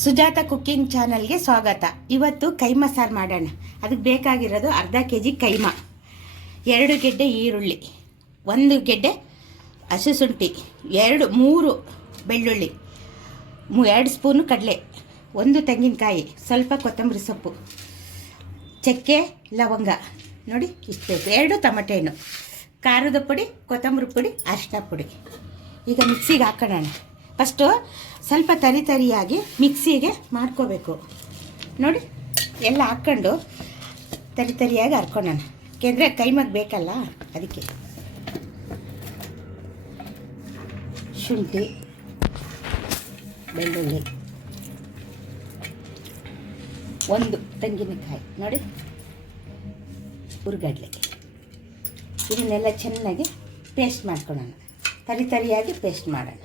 Sujata cooking ಚಾನಲ್ಗೆ ಸ್ವಾಗತ. ಇವತ್ತು ಕೈಮಾ ಸಾರು ಮಾಡೋಣ. ಅದಕ್ಕೆ ಬೇಕಾಗಿರೋದು ಅರ್ಧ ಕೆಜಿ ಕೈಮಾ, 2 ಗೆಡ್ಡೆ ಈರುಳ್ಳಿ, 1 ಗೆಡ್ಡೆ ಹಸಿಶುಂಠಿ, 3 ಬೆಳ್ಳುಳ್ಳಿ, 2 ಸ್ಪೂನು ಕಡಲೆ, 1 ತೆಂಗಿನಕಾಯಿ, ಸ್ವಲ್ಪ ಕೊತ್ತಂಬರಿ ಸೊಪ್ಪು, ಚಕ್ಕೆ, ಲವಂಗ, ನೋಡಿ ಇಷ್ಟು ಬೇಕು, 2 ಟೊಮೆಟೊ ಹಣ್ಣು, ಖಾರದ ಪುಡಿ, ಕೊತ್ತಂಬರಿ ಪುಡಿ, ಅರಿಶಿನ ಪುಡಿ. ಈಗ ಮಿಕ್ಸಿಗೆ ಹಾಕೋಣ. ಫಸ್ಟು ಸ್ವಲ್ಪ ತರಿಯಾಗಿ ಮಿಕ್ಸಿಗೆ ಮಾಡ್ಕೋಬೇಕು. ನೋಡಿ ಎಲ್ಲ ಹಾಕ್ಕೊಂಡು ತರಿಯಾಗಿ ಹರ್ಕೊಳ್ಳೋಣ, ಯಾಕೆಂದರೆ ಕೈಮಾಗೆ ಬೇಕಲ್ಲ ಅದಕ್ಕೆ. ಶುಂಠಿ, ಬೆಳ್ಳುಳ್ಳಿ, 1 ತೆಂಗಿನಕಾಯಿ, ನೋಡಿ ಹುರ್ಗಡ್ಲೆ, ಇದನ್ನೆಲ್ಲ ಚೆನ್ನಾಗಿ ಪೇಸ್ಟ್ ಮಾಡ್ಕೊಳ್ಳೋಣ. ತರಿಯಾಗಿ ಪೇಸ್ಟ್ ಮಾಡೋಣ.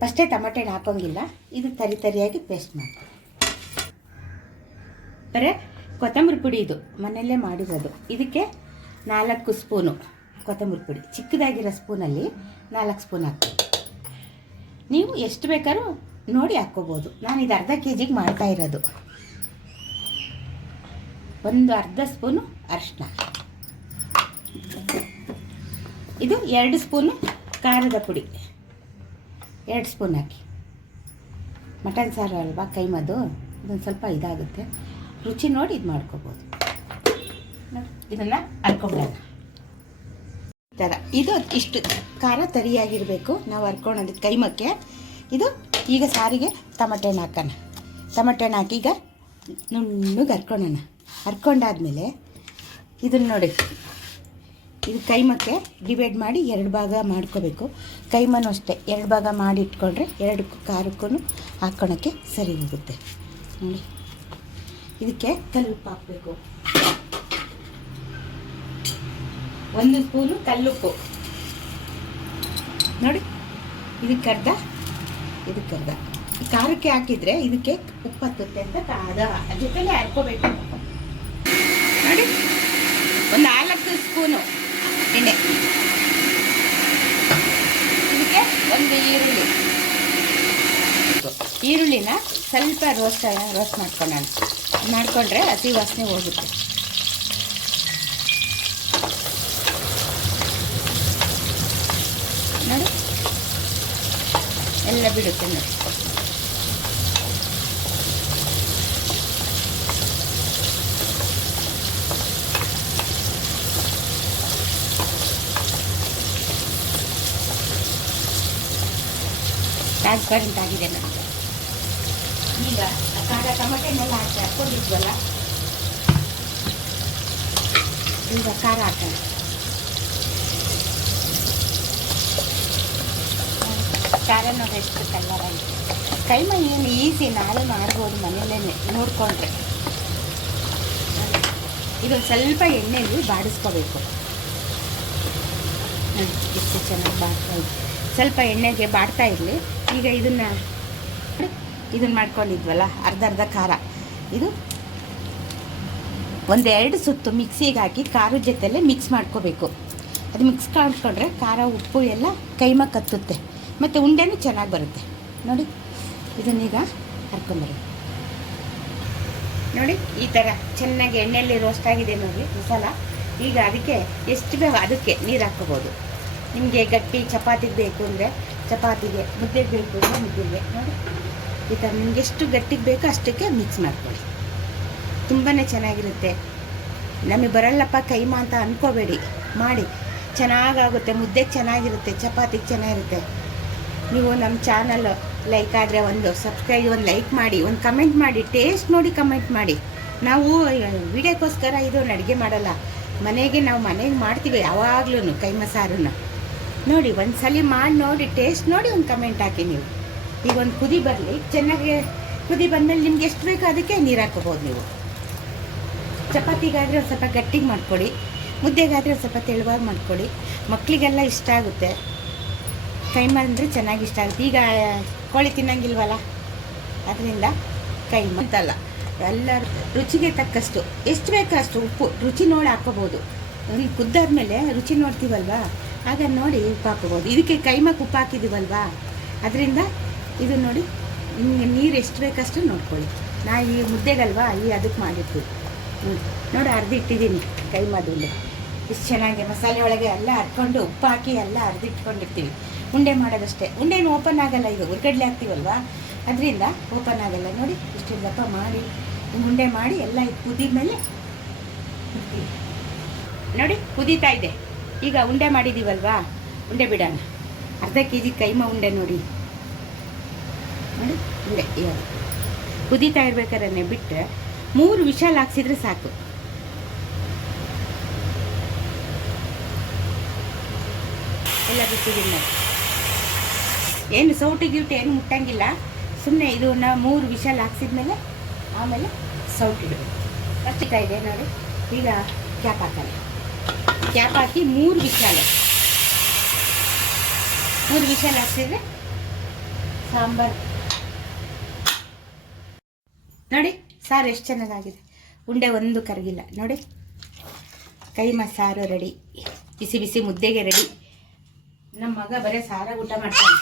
ಫಸ್ಟೇ ಟೊಮೆಟೊ ಹಾಕೋಂಗಿಲ್ಲ, ಇದು ತರಿಯಾಗಿ ಪೇಸ್ಟ್ ಮಾಡ್ಕೊಳ್ಳಿ. ಬರೀ ಕೊತ್ತಂಬರಿ ಪುಡಿ ಇದು ಮನೆಯಲ್ಲೇ ಮಾಡಿರೋದು. ಇದಕ್ಕೆ 4 ಸ್ಪೂನು ಕೊತ್ತಂಬರಿ ಪುಡಿ, ಚಿಕ್ಕದಾಗಿರೋ ಸ್ಪೂನಲ್ಲಿ 4 ಸ್ಪೂನ್ ಹಾಕ್ತೀನಿ. ನೀವು ಎಷ್ಟು ಬೇಕಾದ್ರೂ ನೋಡಿ ಹಾಕ್ಕೋಬೋದು. ನಾನು ಇದು ಅರ್ಧ ಕೆಜಿಗೆ ಮಾಡ್ತಾ ಇರೋದು. 1 ಅರ್ಧ ಸ್ಪೂನು ಅರಿಶಿನ, ಇದು 2 ಸ್ಪೂನು ಖಾರದ ಪುಡಿ, 2 ಸ್ಪೂನ್ ಹಾಕಿ. ಮಟನ್ ಸಾರು ಅಲ್ವಾ ಕೈಮದ್ದು, ಇದೊಂದು ಸ್ವಲ್ಪ ಇದಾಗುತ್ತೆ, ರುಚಿ ನೋಡಿ ಇದು ಮಾಡ್ಕೋಬೋದು. ಇದನ್ನು ಹರ್ಕೊಂಬಿಡೋಣ. ಈ ಥರ ಇದು ಇಷ್ಟು ಖಾರ ತರಿಯಾಗಿರಬೇಕು ನಾವು ಹರ್ಕೊಳೋದಕ್ಕೆ ಕೈಮಕ್ಕೆ. ಇದು ಈಗ ಸಾರಿಗೆ ಟೊಮೆಟೊ ಹಣ್ಣು ಹಾಕೋಣ. ಟೊಮೆಟೊ ಹಣ್ಣು ಹಾಕಿ ಈಗ ನುಣ್ಣಗೆ ಹರ್ಕೊಳ್ಳೋಣ. ಹರ್ಕೊಂಡಾದ್ಮೇಲೆ ಇದನ್ನು ನೋಡಿ, ಇದು ಕೈಮಕ್ಕೆ ಡಿವೈಡ್ ಮಾಡಿ 2 ಭಾಗ ಮಾಡ್ಕೋಬೇಕು. ಕೈಮನೂ ಅಷ್ಟೇ 2 ಭಾಗ ಮಾಡಿ ಇಟ್ಕೊಂಡ್ರೆ 2 ಖಾರಕ್ಕೂ ಹಾಕ್ಕೊಳಕ್ಕೆ ಸರಿ ಹೋಗುತ್ತೆ. ನೋಡಿ ಇದಕ್ಕೆ ಕಲ್ಲುಪ್ಪು ಹಾಕಬೇಕು, 1 ಸ್ಪೂನು ಕಲ್ಲುಪ್ಪು. ನೋಡಿ ಇದಕ್ಕೆ ಅರ್ಧ, ಇದಕ್ಕೆ ಅರ್ಧ. ಖಾರಕ್ಕೆ ಹಾಕಿದರೆ ಇದಕ್ಕೆ ಉಪ್ಪು ಹತ್ತುತ್ತೆ ಅಂತ ಅದ್ರ ಜೊತೆಲೇ ಹಾಕ್ಕೋಬೇಕು. ನೋಡಿ 4 ಸ್ಪೂನು ಎಣ್ಣೆ, ಇದಕ್ಕೆ 1 ಈರುಳ್ಳಿನ ಸ್ವಲ್ಪ ರೋಸ್ಟ್ ಮಾಡ್ಕೊಂಡ್ರೆ ಹಸಿ ವಾಸನೆ ಹೋಗುತ್ತೆ. ನೋಡಿ ಎಲ್ಲ ಬಿಡುತ್ತೆ ನೋಡಿ. ಟ್ರಾನ್ಸ್ಪರೆಂಟ್ ಆಗಿದೆ ನಮಗೆ. ಈಗ ಖಾರ ಟೊಮೆಟೊನೆಲ್ಲ ಹಾಕೊಂಡಿದ್ವಲ್ಲ, ಈಗ ಖಾರ ಹಾಕೋಣ. ಖಾರ ನೋಡಿ ಎಷ್ಟು ಕಲರ್ ಆಗಿದೆ. ಕೈಮಾ ಏನು ಈಸಿ, ನಾವೇ ಮಾಡ್ಬೋದು ಮನೆಯಲ್ಲೇ ನೋಡಿಕೊಂಡ್ರೆ. ಇದೊಂದು ಸ್ವಲ್ಪ ಎಣ್ಣೆಯಲ್ಲಿ ಬಾಡಿಸ್ಕೋಬೇಕು. ಎಷ್ಟು ಚೆನ್ನಾಗಿ ಬಾಡ್ತಾ ಇದೆ. ಸ್ವಲ್ಪ ಎಣ್ಣೆಗೆ ಬಾಡ್ತಾ ಇರಲಿ. ಈಗ ಇದನ್ನು ಮಾಡ್ಕೊಂಡಿದ್ವಲ್ಲ ಅರ್ಧ ಖಾರ, ಇದು 1-2 ಸುತ್ತು ಮಿಕ್ಸಿಗೆ ಹಾಕಿ ಖಾರದ ಜೊತೆಲೆ ಮಿಕ್ಸ್ ಮಾಡ್ಕೋಬೇಕು. ಅದು ಮಿಕ್ಸ್ ಮಾಡ್ಕೊಂಡ್ರೆ ಖಾರ ಉಪ್ಪು ಎಲ್ಲ ಕೈಮಾ ಕತ್ತುತ್ತೆ, ಮತ್ತು ಉಂಡೆನೂ ಚೆನ್ನಾಗಿ ಬರುತ್ತೆ. ನೋಡಿ ಇದನ್ನೀಗ ಹರ್ಕೊಂಬರಿ. ನೋಡಿ ಈ ಥರ ಚೆನ್ನಾಗಿ ಎಣ್ಣೆಯಲ್ಲಿ ರೋಸ್ಟ್ ಆಗಿದೆ ನೋಡಿ ಮಸಾಲ. ಈಗ ಅದಕ್ಕೆ ಎಷ್ಟು ಬೇಕು ಅದಕ್ಕೆ ನೀರು ಹಾಕ್ಕೋಬೋದು. ನಿಮಗೆ ಗಟ್ಟಿ ಚಪಾತಿಗೆ ಬೇಕು ಅಂದರೆ ಚಪಾತಿಗೆ, ಮುದ್ದೆಗೆ ಬೇಕು ಅಂದರೆ ಮುದ್ದೆಗೆ. ನೋಡಿ ಈ ಥರ ನಿಮ್ಗೆ ಎಷ್ಟು ಗಟ್ಟಿಗೆ ಬೇಕೋ ಅಷ್ಟಕ್ಕೆ ಮಿಕ್ಸ್ ಮಾಡ್ಕೊಳ್ಳಿ. ತುಂಬಾ ಚೆನ್ನಾಗಿರುತ್ತೆ. ನಮಗೆ ಬರಲ್ಲಪ್ಪ ಕೈಮಾ ಅಂತ ಅಂದ್ಕೋಬೇಡಿ, ಮಾಡಿ ಚೆನ್ನಾಗಾಗುತ್ತೆ. ಮುದ್ದೆಗೆ ಚೆನ್ನಾಗಿರುತ್ತೆ, ಚಪಾತಿಗೆ ಚೆನ್ನಾಗಿರುತ್ತೆ. ನೀವು ನಮ್ಮ ಚಾನಲ್ ಲೈಕ್ ಆದರೆ ಒಂದು ಸಬ್ಸ್ಕ್ರೈಬ್, ಒಂದು ಲೈಕ್ ಮಾಡಿ, ಒಂದು ಕಮೆಂಟ್ ಮಾಡಿ, ಟೇಸ್ಟ್ ನೋಡಿ ಕಮೆಂಟ್ ಮಾಡಿ. ನಾವು ವಿಡಿಯೋಕ್ಕೋಸ್ಕರ ಇದು ಅಡುಗೆ ಮಾಡಲ್ಲ, ನಾವು ಮನೆಗೆ ಮಾಡ್ತೀವಿ ಯಾವಾಗ್ಲೂ ಕೈಮಾ ಸಾರನ್ನ. ನೋಡಿ ಒಂದ್ಸಲಿ ಮಾಡಿ ನೋಡಿ, ಟೇಸ್ಟ್ ನೋಡಿ, ಒಂದು ಕಮೆಂಟ್ ಹಾಕಿ ನೀವು. ಈಗ ಒಂದು ಕುದಿ ಬರಲಿ, ಚೆನ್ನಾಗಿ ಕುದಿ ಬಂದಮೇಲೆ ನಿಮ್ಗೆ ಎಷ್ಟು ಬೇಕೋ ಅದಕ್ಕೆ ನೀರು ಹಾಕೋಬೋದು. ನೀವು ಚಪಾತಿಗಾದರೆ ಒಂದು ಸ್ವಲ್ಪ ಗಟ್ಟಿಗೆ ಮಾಡ್ಕೊಳ್ಳಿ, ಮುದ್ದೆಗಾದರೆ ಒಂದು ಸ್ವಲ್ಪ ತೆಳುವಾಗಿ ಮಾಡ್ಕೊಳ್ಳಿ. ಮಕ್ಕಳಿಗೆಲ್ಲ ಇಷ್ಟ ಆಗುತ್ತೆ. ಕೈಮಾ ಅಂದರೆ ಚೆನ್ನಾಗಿ ಇಷ್ಟ ಆಗುತ್ತೆ. ಈಗ ಕೋಳಿ ತಿನ್ನಂಗಿಲ್ವಲ್ಲ, ಅದರಿಂದ ಕೈಮಾ ಅಂತಲ್ಲ, ಎಲ್ಲರೂ ರುಚಿಗೆ ತಕ್ಕಷ್ಟು ಎಷ್ಟು ಬೇಕೋ ಅಷ್ಟು ಉಪ್ಪು ರುಚಿ ನೋಡಿ ಹಾಕೋಬೋದು. ಒಂದು ಕುದ್ದಾದ್ಮೇಲೆ ರುಚಿ ನೋಡ್ತೀವಲ್ವಾ, ಆಗ ನೋಡಿ ಉಪ್ಪು ಹಾಕೋಬೋದು. ಇದಕ್ಕೆ ಕೈಮಾಕ್ಕೆ ಉಪ್ಪು ಹಾಕಿದ್ದೀವಲ್ವಾ, ಅದರಿಂದ ಇದು ನೋಡಿ ನಿಮಗೆ ನೀರು ಎಷ್ಟು ಬೇಕಷ್ಟು ನೋಡ್ಕೊಳ್ಳಿ. ನಾ ಈ ಮುದ್ದೆಗಲ್ವಾ ಅದಕ್ಕೆ ಮಾಡಿರ್ತೀವಿ. ನೋಡಿ ಅರ್ದಿಟ್ಟಿದ್ದೀನಿ ಕೈಮದ ಉಂಡೆ. ಇಷ್ಟು ಚೆನ್ನಾಗಿ ಮಸಾಲೆ ಒಳಗೆ ಎಲ್ಲ ಹರ್ಕೊಂಡು ಉಪ್ಪು ಹಾಕಿ ಎಲ್ಲ ಅರ್ದಿಟ್ಕೊಂಡಿರ್ತೀವಿ. ಉಂಡೆ ಮಾಡೋದಷ್ಟೇ. ಉಂಡೆನೂ ಓಪನ್ ಆಗಲ್ಲ, ಇದು ಹುರ್ಗಡ್ಲೆ ಹಾಕ್ತೀವಲ್ವ ಅದರಿಂದ ಓಪನ್ ಆಗಲ್ಲ. ನೋಡಿ ಇಷ್ಟು ದಪ್ಪ ಮಾಡಿ ಉಂಡೆ ಮಾಡಿ ಎಲ್ಲ ಇದು ಕುದಿದ ಮೇಲೆ ನೋಡಿ ಕುದೀತಾ ಇದೆ. ಈಗ ಉಂಡೆ ಮಾಡಿದ್ದೀವಲ್ವಾ, ಉಂಡೆ ಬಿಡೋಣ. ಅರ್ಧ ಕೆ.ಜಿ ಕೈಮ ಉಂಡೆ ನೋಡಿ ನೋಡಿ ಉಂಡೆ ಕುದೀತಾ ಇರ್ಬೇಕಾದ್ರೆ ಬಿಟ್ಟರೆ 3 ವಿಷಲ್ ಹಾಕ್ಸಿದ್ರೆ ಸಾಕು. ಎಲ್ಲ ಬಿಟ್ಟಿದ್ದೀನಿ ನೋಡಿ. ಏನು ಸೌಟು ಗಿೌಟು ಏನು ಮುಟ್ಟಂಗಿಲ್ಲ. ಸುಮ್ಮನೆ ಇದನ್ನ 3 ವಿಷಲ್ ಹಾಕ್ಸಿದ್ಮೇಲೆ ಆಮೇಲೆ ಸೌಟಿಡಬೇಕು. ಕಚ್ಚಿತಾ ಇದೆ ನೋಡಿ. ಈಗ ಕ್ಯಾಪ್ ಹಾಕಲ್ಲ. ಕ್ಯಾಪ್ ಹಾಕಿ 3 ವಿಷಲ್ ಹಾಕ್ಸಿದ್ರೆ ಸಾಂಬಾರು ನೋಡಿ. ಸಾರು ಎಷ್ಟು ಚೆನ್ನಾಗಾಗಿದೆ. ಉಂಡೆ ಒಂದು ಕರಗಿಲ್ಲ ನೋಡಿ. ಕೈಮ ಸಾರು ರೆಡಿ. ಬಿಸಿ ಬಿಸಿ ಮುದ್ದೆಗೆ ರೆಡಿ. ನಮ್ಮ ಮಗ ಬರೀ ಸಾರ ಊಟ ಮಾಡ್ತಾನೆ.